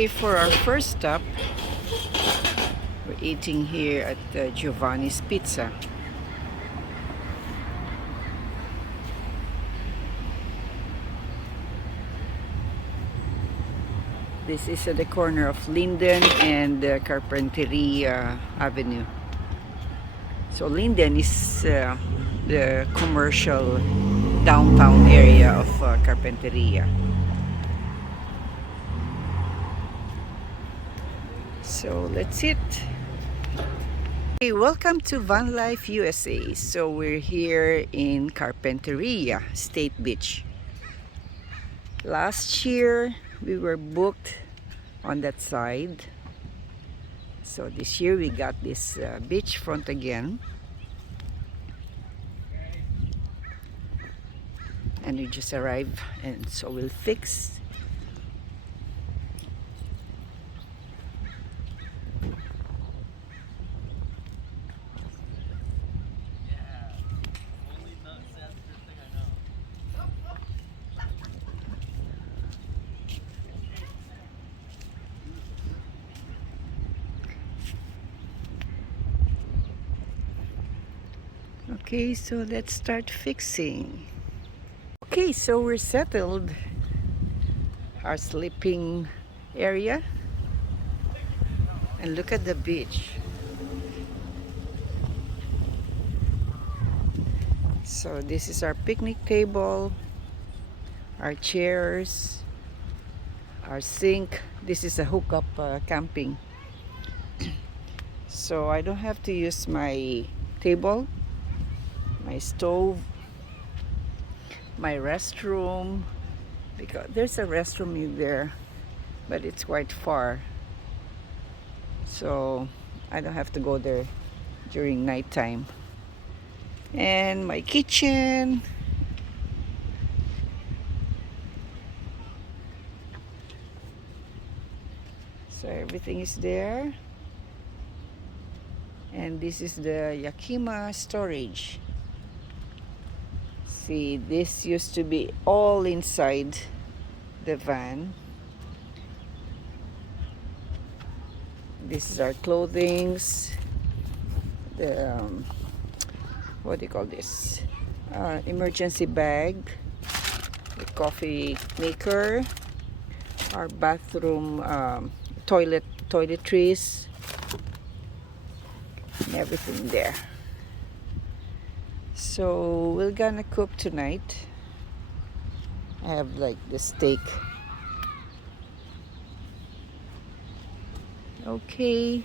Okay, for our first stop, we're eating here at Giovanni's Pizza. This is at the corner of Linden and Carpinteria Avenue. So Linden is the commercial downtown area of Carpinteria. So let's eat. Hey, welcome to Van Life USA. So we're here in Carpinteria, State Beach. Last year we were booked on that side. So this year we got this beachfront again. And we just arrived, and so we'll fix. Okay, so let's start fixing. Okay, so we're settled. Our sleeping area. And look at the beach. So this is our picnic table, our chairs, our sink. This is a hookup camping. So I don't have to use my table, my stove, my restroom, because there's a restroom in there, but it's quite far. So I don't have to go there during nighttime. And my kitchen. So everything is there. And this is the Yakima storage. See, this used to be all inside the van. This is our clothings. The what do you call this? Emergency bag. The coffee maker. Our bathroom toiletries. And everything there. So we're gonna cook tonight. I have like the steak. Okay.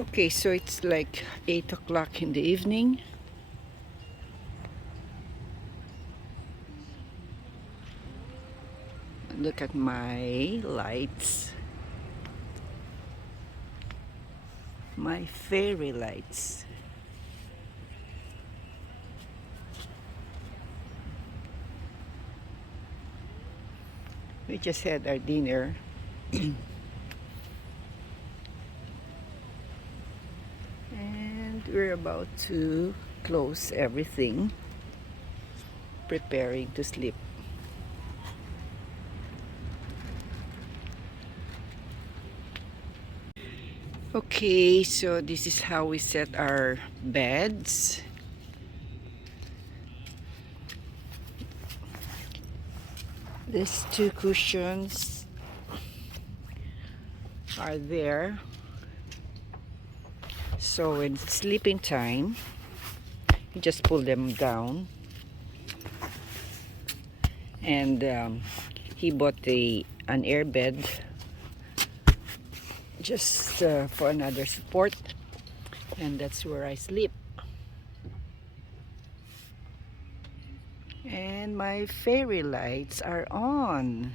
Okay, so it's like 8 o'clock in the evening. Look at my lights. My fairy lights. We just had our dinner. And we're about to close everything. preparing to sleep. Okay, so this is how we set our beds. These two cushions are there. So when it's sleeping time, you just pull them down. And he bought an air bed just for another support. And that's where I sleep. And my fairy lights are on.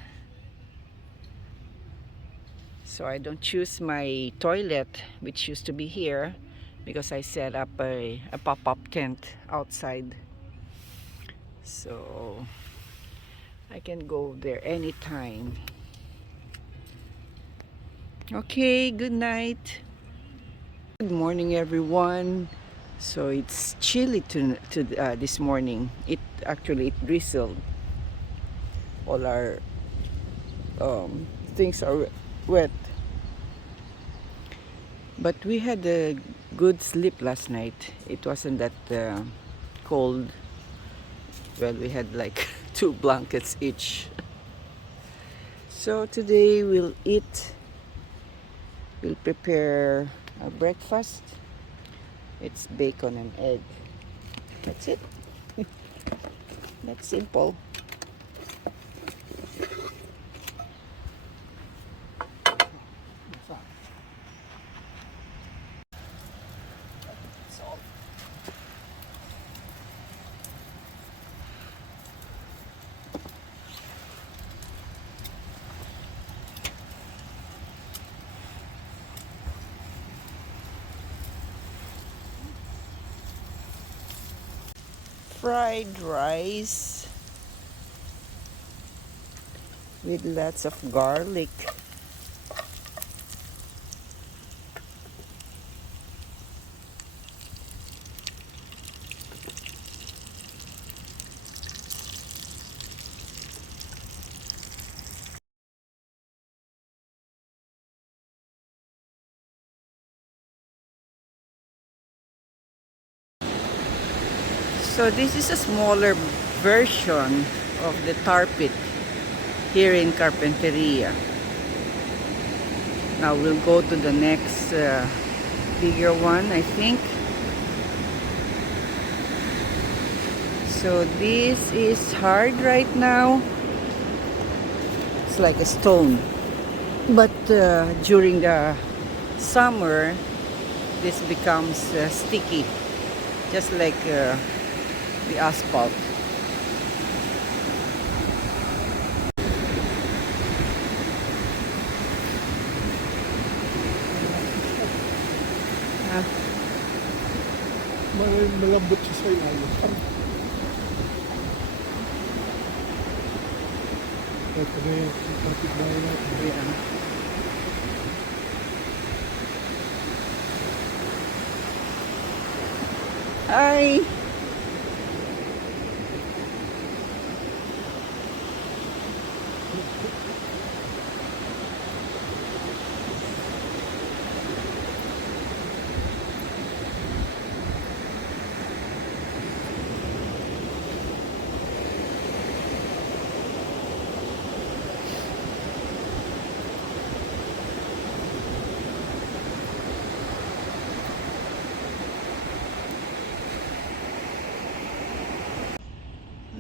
So I don't choose my toilet, which used to be here, because I set up a pop-up tent outside. So I can go there anytime. Okay, good night. Good morning, everyone. So it's chilly this morning. It drizzled. All our things are wet. But we had a good sleep last night. It wasn't that cold. Well, we had like 2 blankets each. So today we'll prepare a breakfast. It's bacon and egg. That's it. That's simple. Fried rice with lots of garlic. So this is a smaller version of the tar pit here in Carpinteria. Now we'll go to the next bigger one, I think. So this is hard right now. It's like a stone. But during the summer, this becomes sticky, just like the asphalt. Malambot siya sa ilalim. Ito na yung kapitbahay natin. Yan. Ay!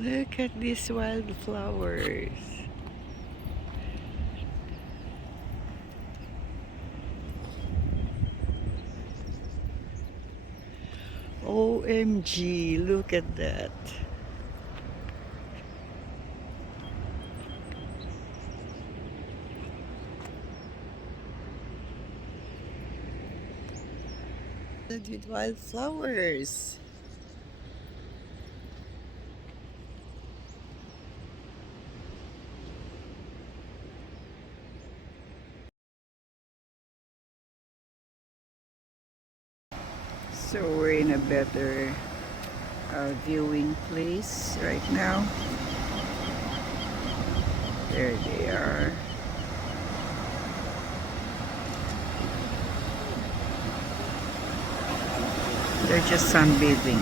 Look at these wildflowers. OMG, look at that. With wildflowers. So we're in a better viewing place right now. There they are. They're just sunbathing.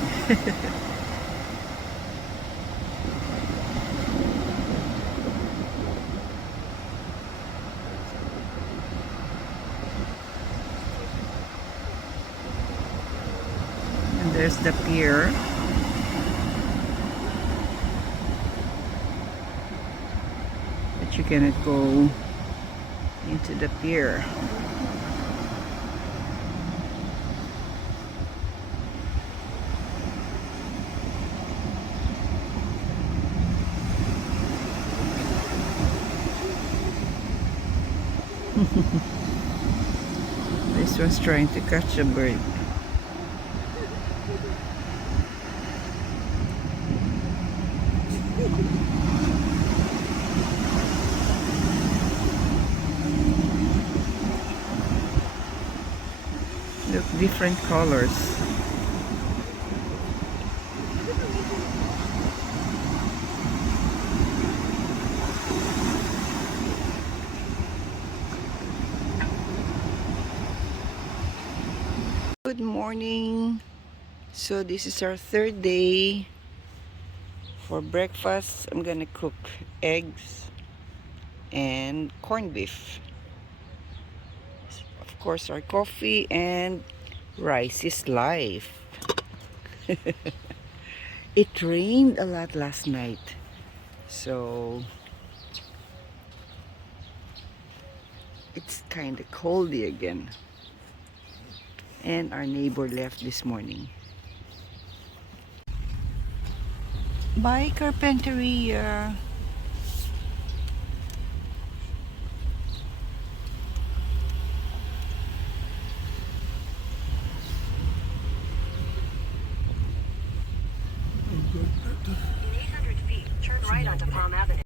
And there's the pier. But you cannot go into the pier. This one's trying to catch a bird. Look, different colors. Good morning. So this is our third day. For breakfast, I'm gonna cook eggs and corned beef. Of course, our coffee and rice is life. It rained a lot last night, so it's kind of coldy again. And our neighbor left this morning. Bye, Carpinteria. Ang good. In 800 feet, turn right onto Palm Avenue.